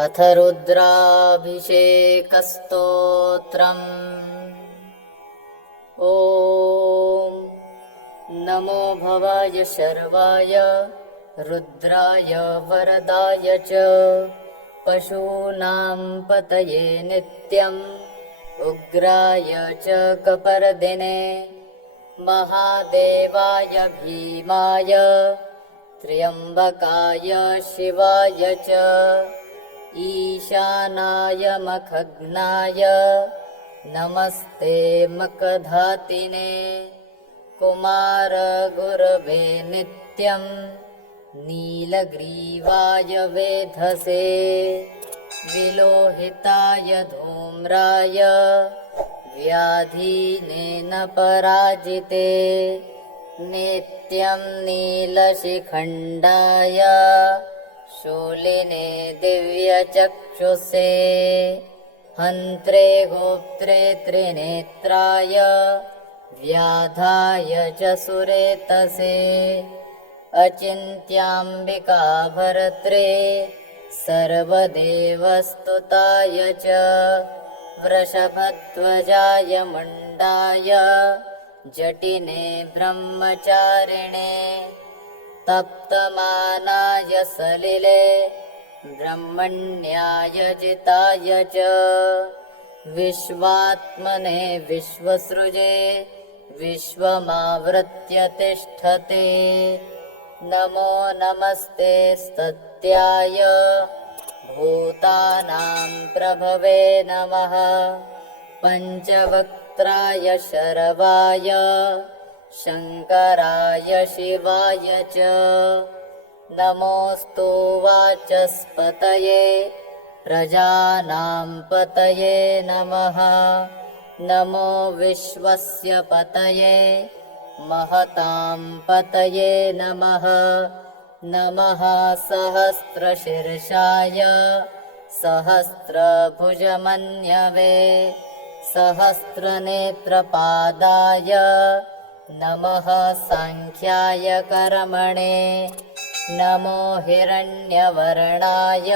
अथ रुद्राभिषेकस्तोत्रम्। ॐ नमो भवाय शर्वाय रुद्राय वरदाय च पशूनां पतये नित्यम् उग्राय च कपर्दिने महादेवाय भीमाय त्र्यम्बकाय शिवाय च ईशानाय मखग्नाय नमस्ते मकधातिने कुमारगुरवे नित्यं नीलग्रीवाय वेधसे विलोहिताय धूम्राय व्याधिनेन पराजिते नित्यं नीलशिखण्डाय शूलिने दिव्यचक्षुषे हन्त्रे गोप्त्रे त्रिनेत्राय व्याधाय च सुरेतसे अचिन्त्याम्बिका भर्त्रे सर्वदेवस्तुताय च वृषभध्वजाय मुण्डाय जटिने ब्रह्मचारिणे तप्तमानाय सलिले ब्रह्मण्याय जिताय च विश्वात्मने विश्वसृजे विश्वमावृत्य तिष्ठते नमो नमस्ते स्तत्याय भूतानां प्रभवे नमः पञ्चवक्त्राय शर्वाय शङ्कराय शिवाय च नमोऽस्तु वाचस्पतये प्रजानां पतये नमः नमो विश्वस्य पतये महतां पतये नमः नमः सहस्रशीर्षाय सहस्रभुजमन्यवे सहस्रनेत्रपादाय नमः साङ्ख्याय कर्मणे नमो हिरण्यवर्णाय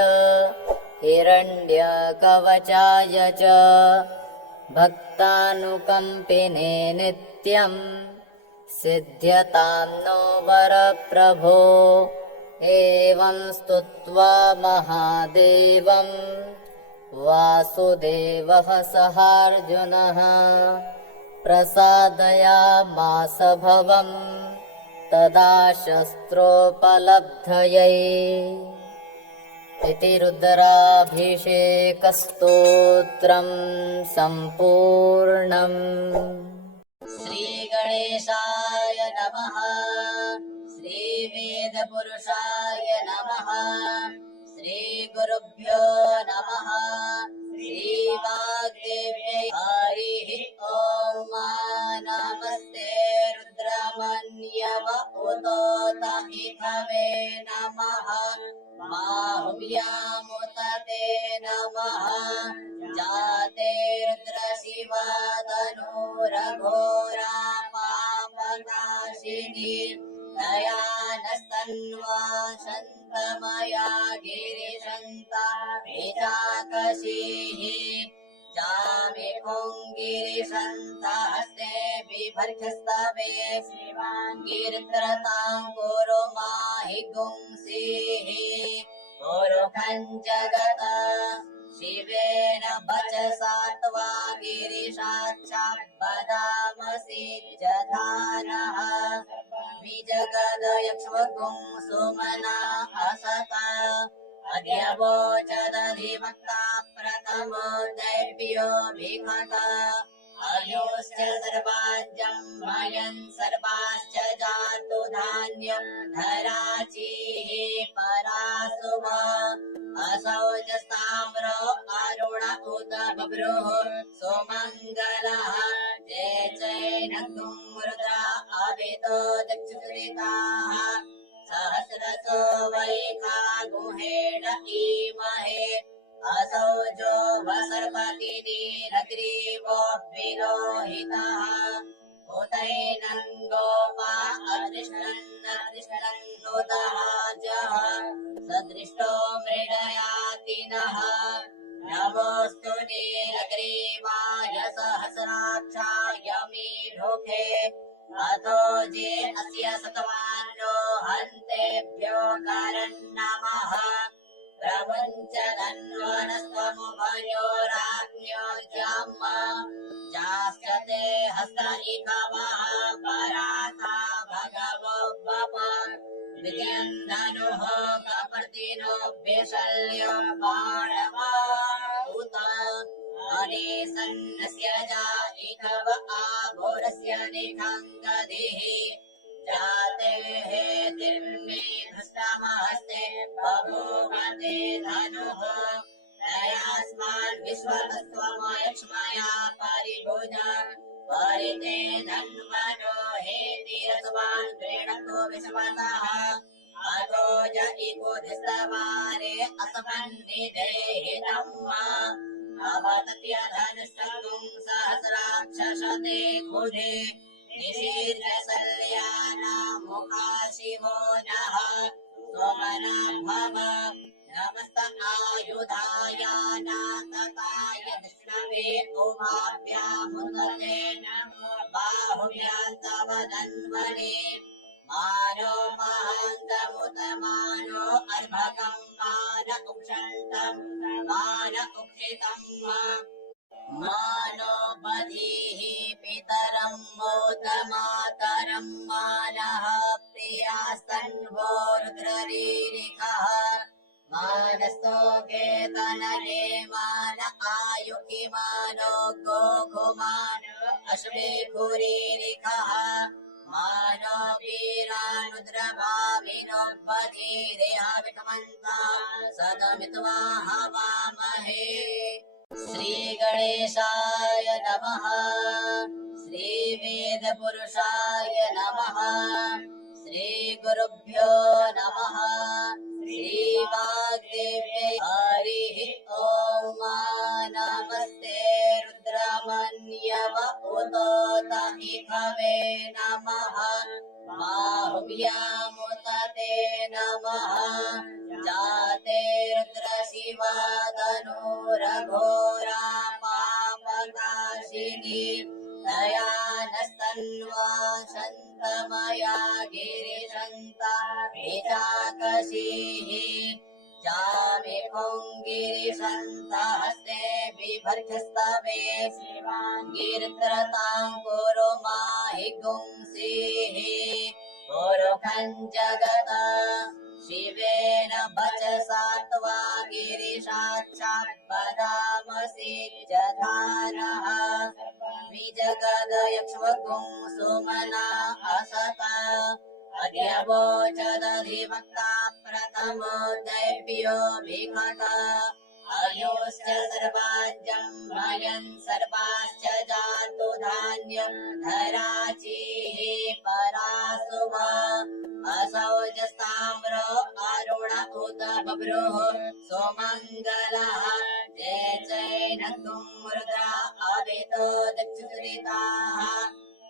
हिरण्यकवचाय च भक्तानुकम्पिने नित्यं सिद्ध्यतां नो वरप्रभो एवं स्तुत्वा महादेवं वासुदेवः सहार्जुनः प्रसादयामास भवं तदा शस्त्रोपलब्धये इति रुद्राभिषेकस्तोत्रं सम्पूर्णम्। श्रीगणेशाय नमः। श्रीवेदपुरुषाय नमः। श्रीगुरुभ्यो नमः। श्रीवाग्देव्यै हरिः ॐ। नमस्ते रुद्रमन्यव उतोतमिथवे नमः बाहुव्यामुत ते नमः जाते रुद्रशिवतनूरघोरा पापनाशिनी दयानस्तन्वा शन्तमया गिरिशन्ता विचाकशीः जामि पुङ्गिरिशन्तहस्ते बिभर्गस्तवे शिवाङ्गिरित्रतां कुरु माहि गुंसीः पुरुखं जगत शिवेन वचसा त्वा गिरिशाच्चाबदामसि जधानः विजगदयक्ष्वगुं सुमना असता अद्यवोचदधिवक्ता प्रथमो दैव्यो भिमत अयोश्च सर्वाज्यं भयन् सर्वाश्च जातु धान्यं धराचीः परासुम असौ च ताम्रो अरुण उत बभ्रुः सुमङ्गलः जय जैनगुं रुद्रा अभितो दक्षुरिताः सहस्रसो वैखा गुहेण ईमहे असौ जो वसर्पतिनि नग्रीवो विलोहितः उतैनं गोपा अदृष्टन् नुतः जः सदृष्टो मृडयाति न नः नमोऽस्तु नीलग्रीवाय सहस्राक्षाय मीढुके अतो जे अस्य सतवान्नो हन्तेभ्यो करन्नमः प्रमुञ्चदन्वनस्त्वमुभयोराज्ञोर्जाम् जाश्च ते हस्त इकवः पराता भगवो बप विजयन् धनुः कपर्दिनो विशल्यो बाणवा उत अनेसन्नस्य जा इकव आघोरस्य निखङ्गदिः जाते हेतिर्मे धृष्टमहस्ते बभूवते धनुः तयास्मान् विश्वतस्त्वमयक्ष्मया परिभुज परिते धन्वनो हेतिरस्मान् क्रीडतो विश्वतः अतो ज इकोधिस्तवारे असमन्निधेहितम् अवतत्यधनुष्टुम् सहस्राक्षशते कुधे निशीर्षसल्यानामुखा शिवो नः सोमना भव नमस्त आयुधायानातताय विष्णवे उभाभ्यामुदते नमो बाहुभ्याम् तव धन्वने मानो महान्तमुतमानो अर्भकम् मान उक्षन्तम् मान उक्षितम् मानो बधीः पितरम् मोदमातरम् मानः प्रियास्तन्वो रुद्ररीरिकः मानस्तो केतनये मान आयुः मानो गोघुमानो अश्वेकुरीरिकः मानो वीरानुद्रभाविनो बधीरेह विषमन्ता सदमित्वा हवामहे श्रीगणेशाय नमः श्रीवेदपुरुषाय नमः श्रीगुरुभ्यो नमः श्रीवाग्देव्यै हरिः ॐ नमस्ते रुद्रमन्यव उतोत इखवे नमः बाहुभ्यामुत ते नमः जाते रुद्रशिवतनूरघोरा पापनाशिनी दयानस्तन्वा शन्तमया गिरिशन्ता विचाकशीः जामि पुङ्गिरिशन्तहस्ते बिभर्गस्तवे शिवाङ्गिरित्रताम् कुरु माहि गुंसीः पुरुखम् जगत शिवेन वचसा त्वा गिरिशाक्षात् पदामसि जधानः विजगदयक्ष्वगुं सुमना असत अद्यवोचदधिवक्ता प्रथमो दैव्यो विघट अयोश्च सर्वाज्यम् भयन् सर्वाश्च जातु धान्यम् धराचीः परासुव असौजस्ताम्रो अरुण उत बभ्रुः सोमङ्गलः जय चैनतुम् रुद्रा अवितो दक्षुरिताः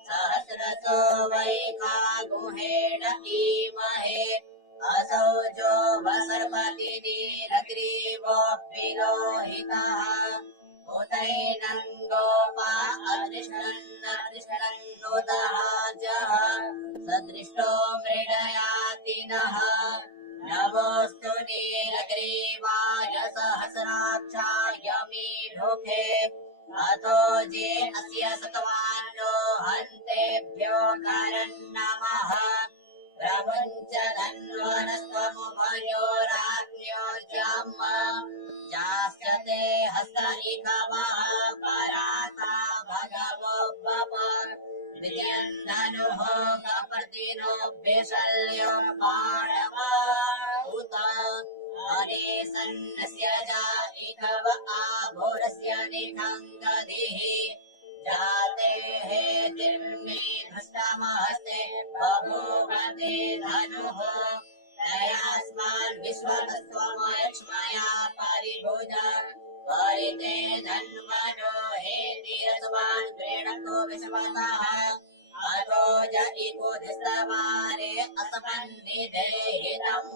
सहस्रसो वैखा गुहेण ईमहे असौजो वसर्पति नीलग्रीवो विलोहितः उतैनं गोपा अदृष्टन् दुतः जः सदृष्टो मृडयाति नः नमोऽस्तु नीलग्रीवाय सहस्राक्षाय मीढुके अतो जे अस्य सतवान्नो हन्तेभ्यो करन्नमः प्रमुञ्चदन्वनस्त्वमुभयोराज्ञोर्जाम् जाश्च ते हस्त इकवः पराता भगवो बप विजयन् धनुः कपर्दिनो विशल्यो बाणवा उत अनेसन्नस्य जा इकव आघोरस्य निखङ्गदिः जाते हेतिर्मे धृष्टमहस्ते बभूवते धनुः तयास्मान् विश्वतस्त्वमयक्ष्मया परिभुज परिते धन्वनो हेतिरस्मान् क्रीडतो विश्वतः अतो ज इकोधिस्तवारे असमन्निधेहितम्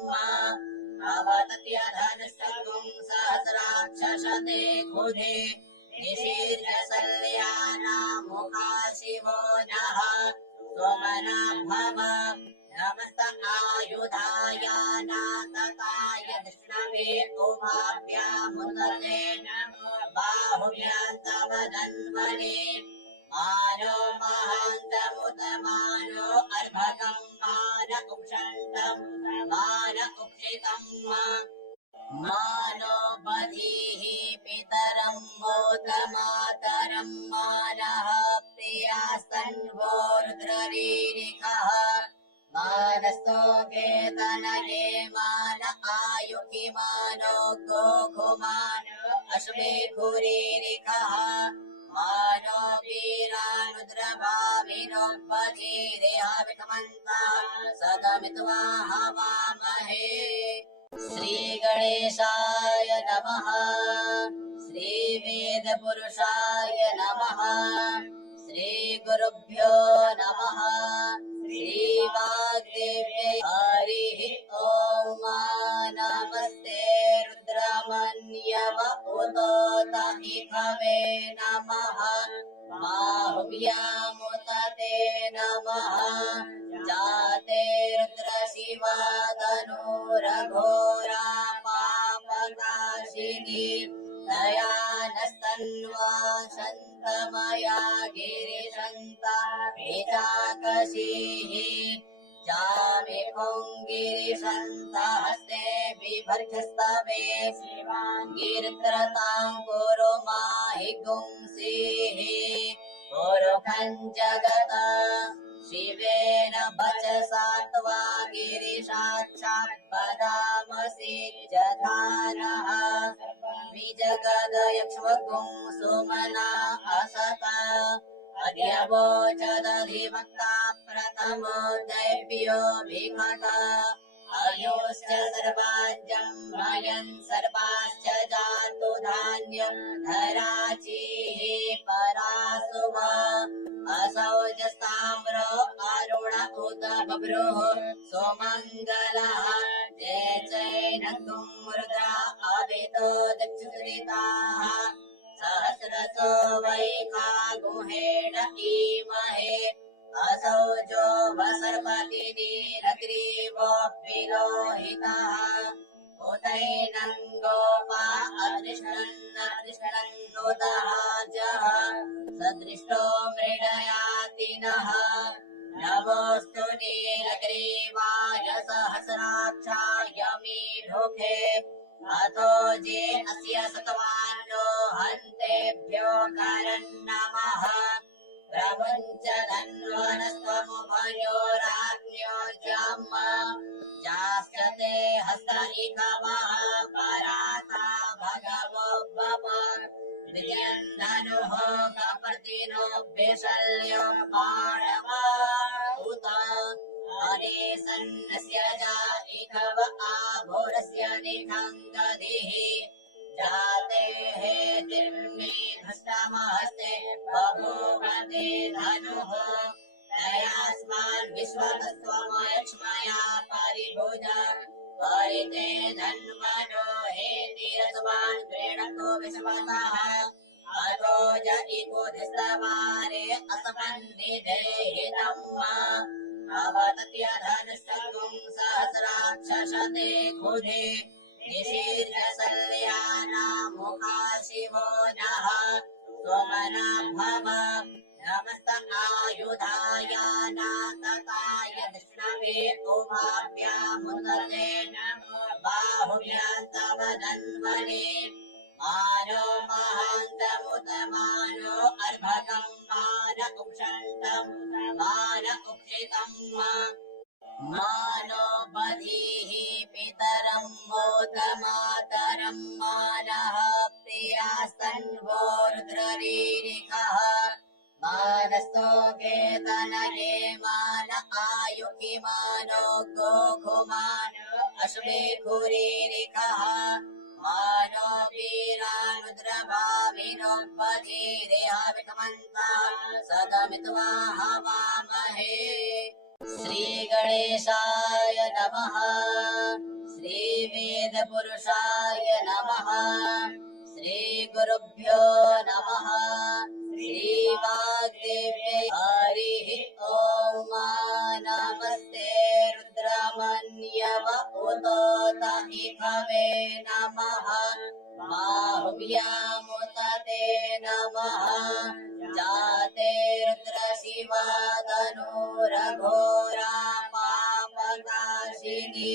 अवतत्यधनस्तुं सहस्राक्षशते खुधे निशीर्षसल्यानामुखा शिवो नः स्वमना भव नमस्त आयुधायानातताय विष्णवे उभाभ्यामुदते नमो बाहुभ्यां धन्वने मानो महान्तमुतमानो अर्भकं मान उक्षन्तं मान उक्षितं मानो बधीः पितरं मोदमातरं मानः प्रियास्तन्वो रुद्ररीरिकः मानस्तो केतनये मान आयुकि मानो गोघुमानो अश्वे कुरीरिकः मानो वीरानुद्रभाविनो पतिरेहाविकमन्तः सदमित्वा हवामहे श्रीगणेशाय नमः श्रीवेदपुरुषाय नमः श्रीगुरुभ्यो नमः श्रीवाग्देव्यै हरिः ॐ नमस्ते रुद्रमन्यव उतोत इखवे नमः बाहुभ्यामुतते नमः जाते रुद्रशिवादनुरघोरा पापकाशिनी दयानस्तन्वा शन्तमया गिरिशन्ता विचाकशीः जामिपुङ्गिरिशन्तहस्ते बिभर्गस्तवे शिवाङ्गिरित्रतां कुरु माहि गुंसीः पुरुखं जगत शिवेन वचसा त्वा गिरिशाक्षात्पदामसि जधानः विजगदयक्ष्मगुं सुमना असता अग्यवोचदधिवक्ता प्रथमो दैव्यो भिघट अयोश्च सर्वाज्यं भयन् सर्वाश्च जातु धान्यं धराचिः परासुवा असौजस्ताम्रो अरुण उत बभ्रुः सुमङ्गलः जय चैनकुं रुद्रा अवितो दक्षुरिताः सहस्रसो वैखा गुहेण ईमहे असौजो वसर्पति नीलग्रीवो विलोहितः उतैनं गोपा अदृष्टन् नुतः जः सदृष्टो मृडयाति नः नमोऽस्तु नीलग्रीवाय सहस्राक्षाय मीढुके अथो जे अस्य सतवान्नो हन्तेभ्यो करन्नमः प्रमुञ्च धन्वनस्त्वमुभयोराज्ञो जम् जास्यते हस्त इकवः पराता भगवो बप विजयन्धनुः कपर्दिनो विशल्यो माणवा उत अनेसन्नस्य जा इकव आभोरस्य निखङ्गदिः जाते हेतिर्मे धष्टमहस्ते बभूवते धनुः तयास्मान् विश्वतस्त्वमयक्ष्मया परिभुज परिते धन्वनो हेतिरस्मान् प्रेणको विश्वतः अतो ज इकोधिस्तवारे असमन्निधे हितम् अवतत्यधनस्तुं सहस्राक्षशते खुधे निशीर्षसल्यानामुखा शिवो नः स्वमना भव नमस्त आयुधायानातताय विष्णवे उभाभ्यामुदते नमो बाहुभ्यां तव धन्वने मानो महान्तमुतमानो अर्भकं मान उक्षन्तं मान उक्षितं मानो बधीः पितरं मोदमातरं मानः प्रियास्तन्वो रुद्ररीरिकः मानस्तो केतनये मान आयुकि मानो गोघुमानो अश्वे कुरीरिकः मानो वीरानुद्रभाविनो पतिरेहाविकमन्तः सदमित्वा हवामहे श्रीगणेशाय नमः श्रीवे श्रीवेदपुरुषाय नमः। श्रीगुरुभ्यो नमः। श्रीवाग्देव्यै हरिः ॐ। नमस्ते रुद्रमन्यव उतोत इखवे नमः। बाहुव्यामुत ते नमः। जाते रुद्रशिवा तनूरघोरा पापनाशिनी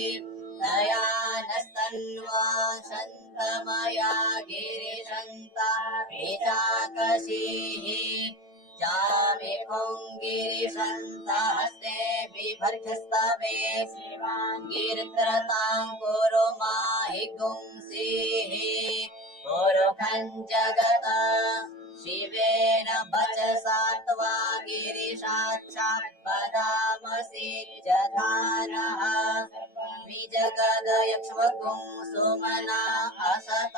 दयानस्तन्वा शन्तमया गिरिशन्ता विचाकशीः। जामि पुङ्गिरिशन्तहस्ते बिभर्गस्तवे शिवाङ्गिरित्रतां कुरु माहि गुंसीः। पुरुखं जगत शिवेन वचसा त्वा गिरिशाक्षात्पदामसि जधानः। विजगदयक्ष्मगुं सुमना असत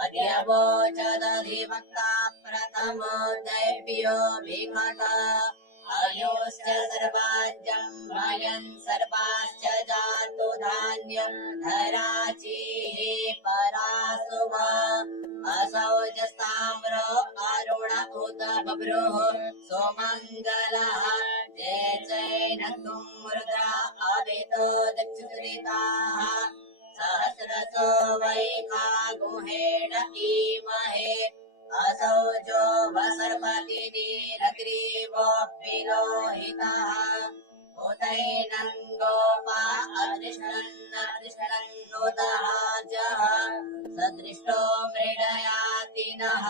अग्र्यवोचदधिवक्ता प्रथमो दैव्योऽभिमत। अयोश्च सर्वाज्यं भयन् सर्वाश्च जातु धान्यं धराचिः परासुवा। असौजस्ताम्रो अरुण उत बभ्रुः सुमङ्गलः। जय चैनन्दुं रुद्रा अवितो दक्षुरिताः। सहस्रसो वैखा गुहेण ईमहे। असौजो वसर्पति नीलग्रीवो विलोहितः। उतैनं गोपा अदृष्टन्नुतः जः। सदृष्टो मृडयाति नः।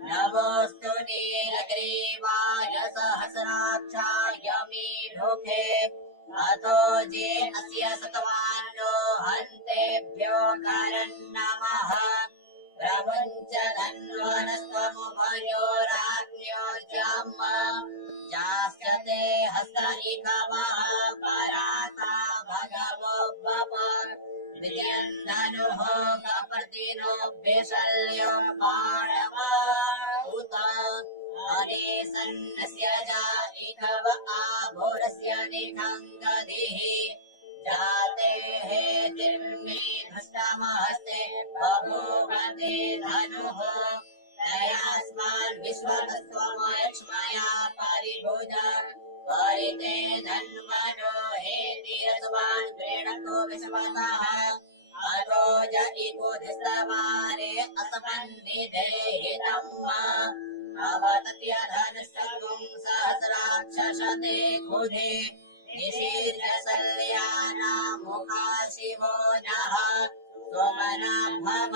नमोऽस्तु नीलग्रीवाय सहस्राक्षाय मीढुके। अतो जे अस्य सतवान्नो हन्तेभ्यो करन्नमः। प्रमुञ्च धन्वनस्त्वमुभयोराज्ञो जम्। जाश्च ते हस्त इकवः पराता भगवो बम। विजयन् धनुः कपर्दिनो विशल्यो बाणवा उत। अनेसन्नस्य जा इकव आभोरस्य निखङ्गधिः। जाते हेतिर्मे धष्टमहस्ते बभूवते धनुः। तयास्मान् विश्वतस्त्वमयक्ष्मया परिभुज। परिते धन्वनो हेतिरस्मान् प्रीणतो विश्वतः। अतो ज इकोधिस्तवारे असमन्निधेहितम्। अवतत्यधनुष्टुं सहस्राक्षशते खुधे। निशीर्षसल्यानामुखा शिवो नः। सोमना भव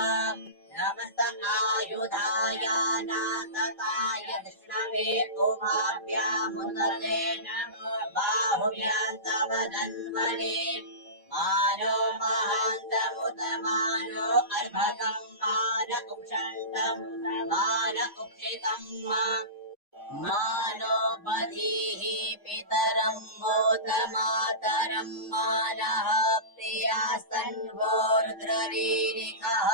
नमस्त आयुधायानातताय विष्णवे उभाभ्यामुदते नमो बाहुभ्यां तव धन्वने। मानो महान्तमुत मानो अर्भकं मान उक्षन्तं मान उक्षितं। मानो बधीः पितरं मोत मातरं मानः प्रियास्तन्वो रुद्ररीरिखः।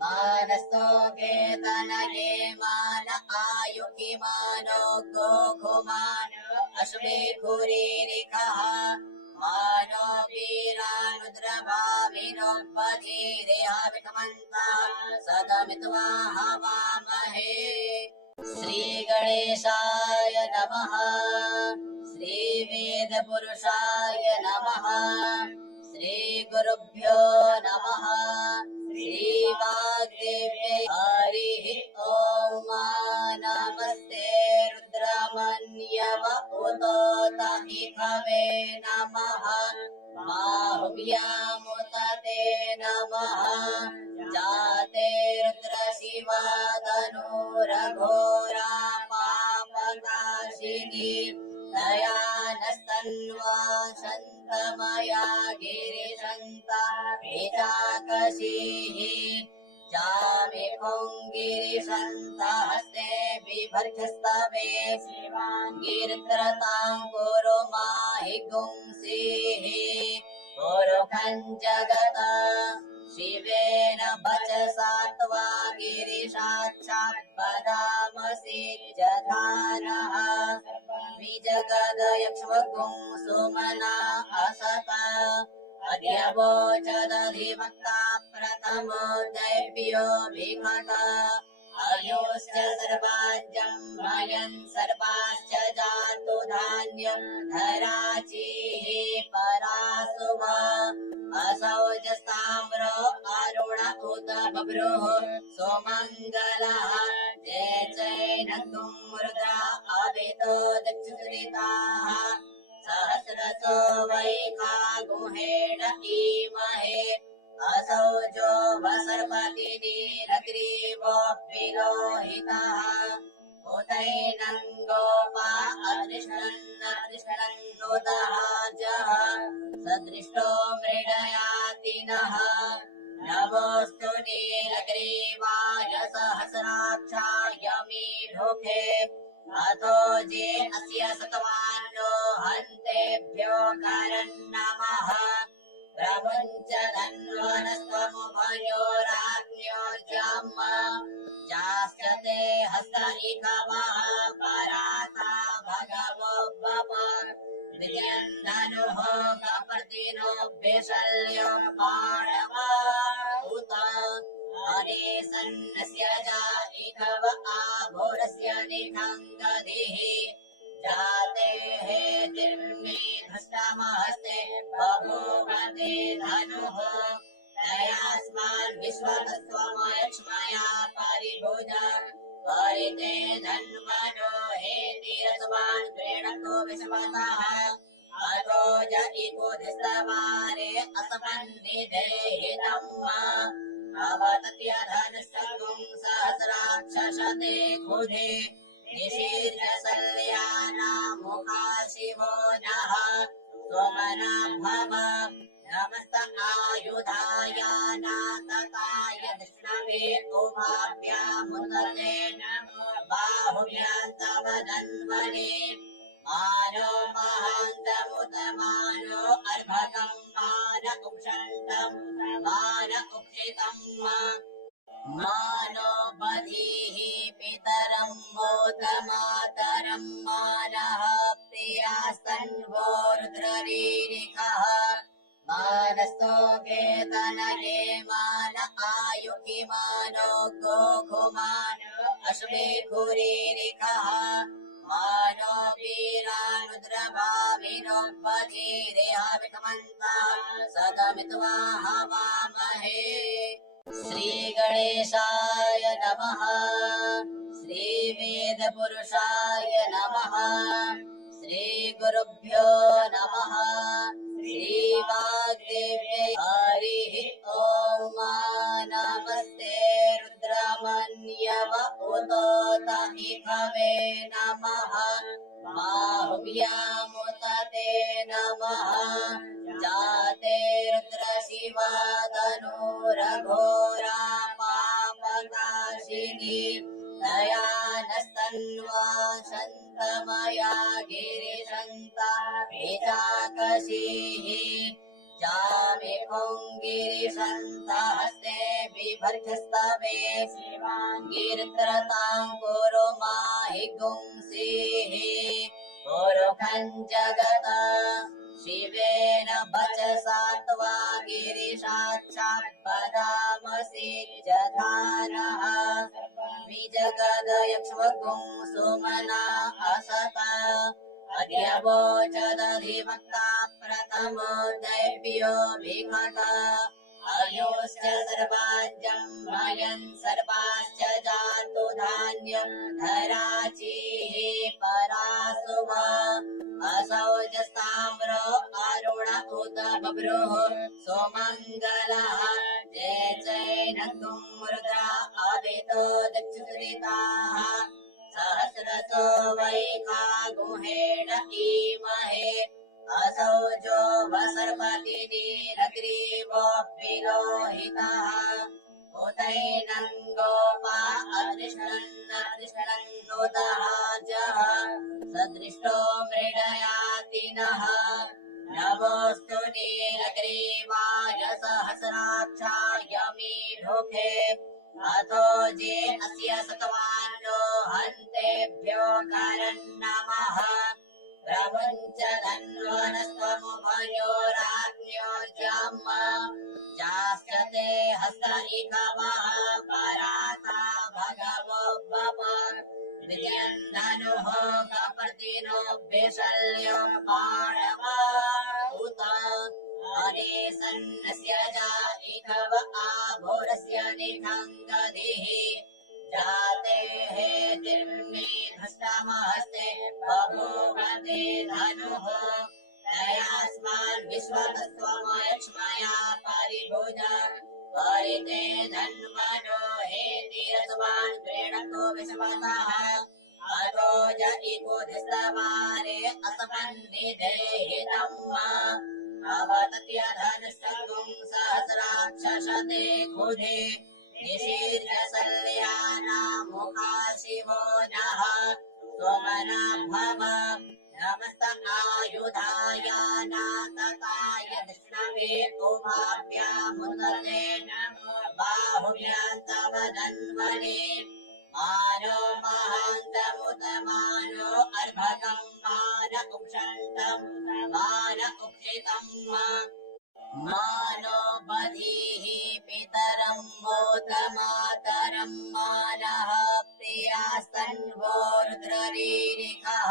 मानस्तो केतनये मान आयुः मानो गोखुमानो अश्वेखुरीरिखः। मानो वीरानुद्रभाविनो बधीरेहाविकमन्तः सदमित्वा हवामहे। श्रीगणेशाय नमः। श्रीवेदपुरुषाय नमः। श्रीगुरुभ्यो नमः। श्रीवाग्देव्यै हरिः ॐ। नमस्ते रुद्रमन्यव उतोत इखवे नमः। बाहुव्यामुत ते नमः। जाते रुद्रशिवा तनूरघोरा पापनाशिनी दयानस्तन्वा शन्तमया गिरिशन्ता विचाकशीः। जामि पुङ्गिरिशन्तहस्ते बिभर्गस्तवे शिवाङ्गिरित्रतां कुरु माहि गुंसीः। पुरुखं जगत शिवेन वचसा त्वा गिरिशाक्षात्पदामसि जधानः। विजगदयक्ष्मगुं सुमना असत अद्य वोचदधिवक्ता प्रथमो दैव्यो विघट अयोश्च सर्वाज्यं भयन् सर्वाश्च जातु धान्यं धराचिः परासुव असौजस्ताम्रो अरुण उत बभ्रुः सोमङ्गलः जय चैनगुं रुद्रा अवितो दक्षुरिताः सहस्रसो वैखा गुहेण ईमहे असौजो वसर्पति नीलग्रीवो विलोहितः उतैनं गोपा अदृष्टन्नुतः जः सदृष्टो मृडयातिनः नमोऽस्तु नीलग्रीवाय सहस्राक्षाय मीढुके अतो जे अस्य सतवान्नो हन्तेभ्यो करन्नमः प्रमुञ्च धन्वनस्त्वमुभयोराज्ञोर्जम् जास्यते हस्त इकवः पराता भगवो बप विजयन् धनुः कपर्दिनो भिशल्यो बाणवा उत अनेसन्नस्य जा इकव आभोरस्य निखङ्गधिः जाते हे तिर्मे धष्टमहस्ते बभूवते धनुः तयास्मान् विश्वतस्त्वमयक्ष्मया परिभुज परिते धन्वनो हे तीरस्वान् प्रेणको विश्वतः अतो ज इकोधिस्तवारे असमन्निधेहितम् अवतत्य धनस्तुं सहस्राक्षशते खुधे निषीर्यसल्यानामुखा शिवो नः सोमनाभव नमस्त आयुधायानातताय विष्णवे उभाभ्यामुदते नमो बाहुभ्यां तव धन्वने मानो महान्तमुतमानो अर्भकं मान उक्षन्तम् मान उक्षितम् मानो बधीः पितरं मोत मातरं मानः प्रियास्तन्वो रुद्ररीरिकः मानस्तो केतनये मान आयुकि मानो गोघुमानो अश्वेखुरीरिकः मानो वीरानुद्रभाविनो बधीरेहाविकमन्तः सदमित्वा हवामहे श्रीगणेशाय नमः श्रीवेदपुरुषाय नमः श्रीगुरुभ्यो नमः श्रीवाग्देव्यै हरिः ॐ नमस्ते रुद्रमन्यव उतोत इखवे नमः बाहुभ्यामुत ते नमः जाते रुद्रशिवा तनूरघोरा पापनाशिनी दयानस्तन्वा शन्तमया गिरिशन्ता विजाकशीः जामि पुङ्गिरिशन्ता हस्ते बिभर्गस्तवे शिवाङ्गिरित्रतां कुरु माहि गुंसीः पुरुखं जगत शिवेन वचसा त्वा गिरिशाक्षात्पदामसि जधारः विजगदयक्ष्मगुं सुमना असत अद्य वोचदधिवक्ता प्रथमो दैव्यो विघट अयोश्च सर्वाज्यं भयन् सर्वाश्च जातु धान्यं धराचिः परासुव असौजस्ताम्रो अरुण उत बभ्रुः सोमङ्गलः जय चैनगुं रुद्रा अवितो दक्षुरिताः सहस्रसो वैखा गुहेण ईमहे असौजो वसर्पति नीलग्रीवो विलोहितः उतैनं गोपा अदृष्टन्नुतः जः सदृष्टो मृडयातिनः नमोऽस्तु नीलग्रीवाय सहस्राक्षाय मीढुके अतो जे अस्य सतवान्नो हन्तेभ्यो करन्नमः प्रमुञ्च धन्वनस्त्वमुभयोराज्ञोर्जम् जाश्च ते हस्त इकवः पराता भगवो बप विजयन् धनुः कपर्दिनो विशल्यो बाणवा उत अनेसन्नस्य जा इकव आभोरस्य निखङ्गधिः जाते हेतिर्मे भ्रष्टमहस्ते बभूवते धनुः तयास्मान् विश्वतस्त्वमयक्ष्मया परिभुज परिते धन्वनो हेतिरस्मान् प्रेणतो विश्वतः अतो ज इकोधिस्तवारे असमन्निधेहितम् अवतत्यधनुष्टुम् सहस्राक्षसते खुधे निशीर्यसल्यानामुखा शिवो नः स्वमना भव नमस्त आयुधाय नातकाय विष्णवे उभाभ्यामुदते नमो बाहुभ्याम् तव धन्वने मानो महान्तमुतमानो अर्भकम् मान उक्षन्तम् मान उक्षितम् मानो बधीः पितरम् मोत मातरम् मानः प्रियास्तन्वो रुद्ररीरिकः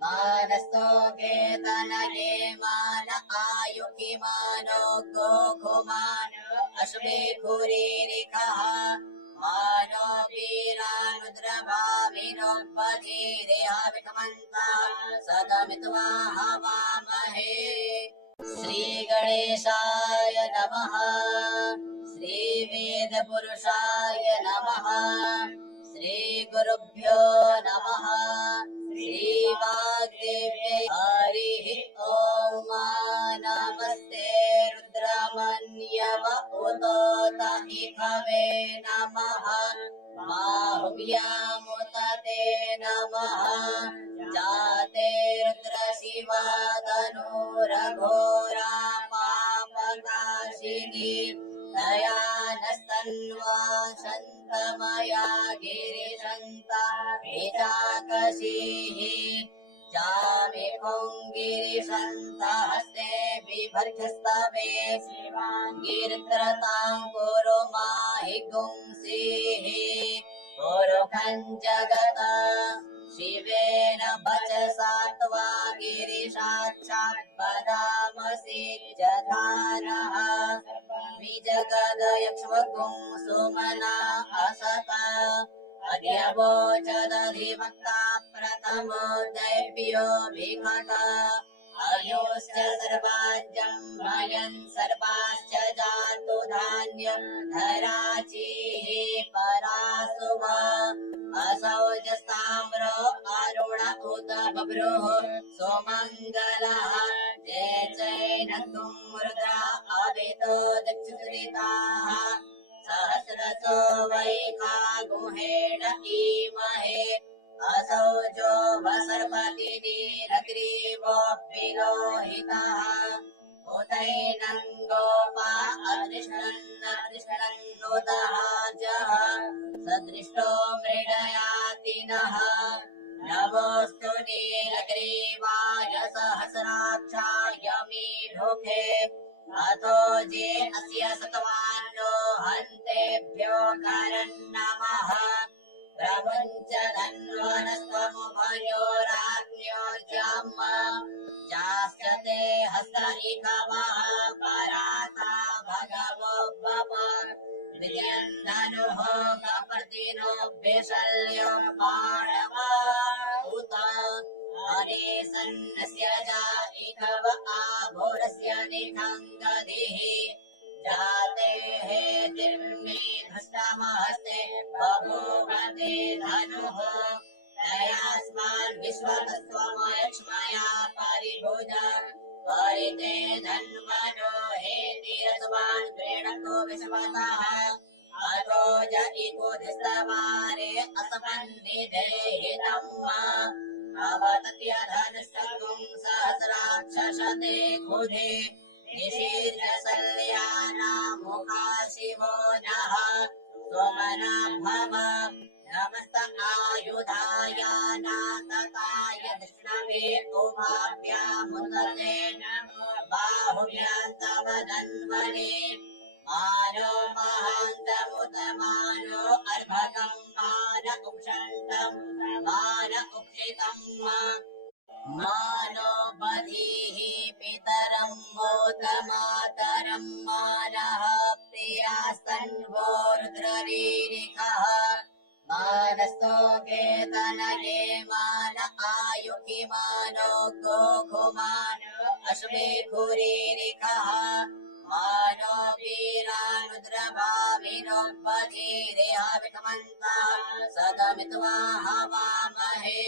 मानस्तो केतनये मान आयुहि मानो गोखुमानो अश्वेखुरीरिकः मानो वीरानुद्रभाविनो बधीरेहाविकमन्तः सदमित्वा हवामहे श्रीगणेशाय नमः श्रीवेदपुरुषाय नमः श्रीगुरुभ्यो नमः श्रीवाग्देव्यै हरिः ॐ नमस्ते रुद्रमन्यव उतोत इखवे नमः बाहुभ्यामुत ते नमः जाते रुद्रशिवा तनूरघोरा पापनाशिनी दयानस्तन्वा शन्तमया गिरिशन्ता विचाकशीः जामि पुङ्गिरिशन्तहस्ते बिभर्गस्तवे शिवाङ्गिरित्रताम् कुरु माहि गुंसीः पुरुखम् जगत शिवेन वचसा त्वा गिरिशाक्षात् पदामसि जधानः विजगदयक्ष्वगुं सुमना असत अद्यवोचदधिवक्ता प्रथमो दैव्यो विघट अयोश्च सर्वाज्यम् भयन् सर्वाश्च जातु धान्यम् धराचीः परासुमा असौ च ताम्रो अरुण उत बभ्रुः सोमङ्गलः जय चैनतुम् रुद्रा अवितो दक्षुरिताः सहस्रसो वैखा गुहेण ईमहे असौ जो वसर्पतिनीलग्रीवो विलोहितः उतैनं गोपा अदृष्टन्नुतः जः सदृष्टो मृडयातिनः नमोऽस्तु नीलग्रीवाय सहस्राक्षाय मीढुके अतो जे अस्य सतवान्नो हन्तेभ्यो करन्नमः प्रमुञ्च धन्वनस्त्वमुभयोराज्ञो जम् जाश्च ते हस्त इकवः पराता भगवो बप विजयन् धनुः कपर्दिनो विशल्यो बाणवा उत अनेसन्नस्य जा इकव आभोरस्य निखङ्गधिः जाते हेतिर्मे भ्रष्टमहस्ते बभूवते धनुः तयास्मान् विश्वतस्त्वमयक्ष्मया परिभुज परिते धन्वनो हेतिरस्मान् प्रेणतो विश्वतः अतो ज इकोधिस्तवारे असमन्निधेहितम् अवतत्यधनुष्टुम् सहस्राक्षसते खुधे निशीर्यसल्यानामुखा शिवो नः सोमना भव नमस्त आयुधाय नातताय विष्णवे उभाभ्यामुदते नमो बाहुभ्यान्तवदन्वने मानो महान्तमुतमानो अर्भकं मान उक्षन्तम् मान उक्षितम् मानो बधीः पितरं मोतमातरं मानः प्रियास्तन्वो रुद्रवीरिकः मानस्तो केतनये मान आयुहि मानो गोघुमानो अश्वेखुरीरिकः मानो वीरानुद्रभाविनो बधीरिह विषमन्तः सदमित्वा हवामहे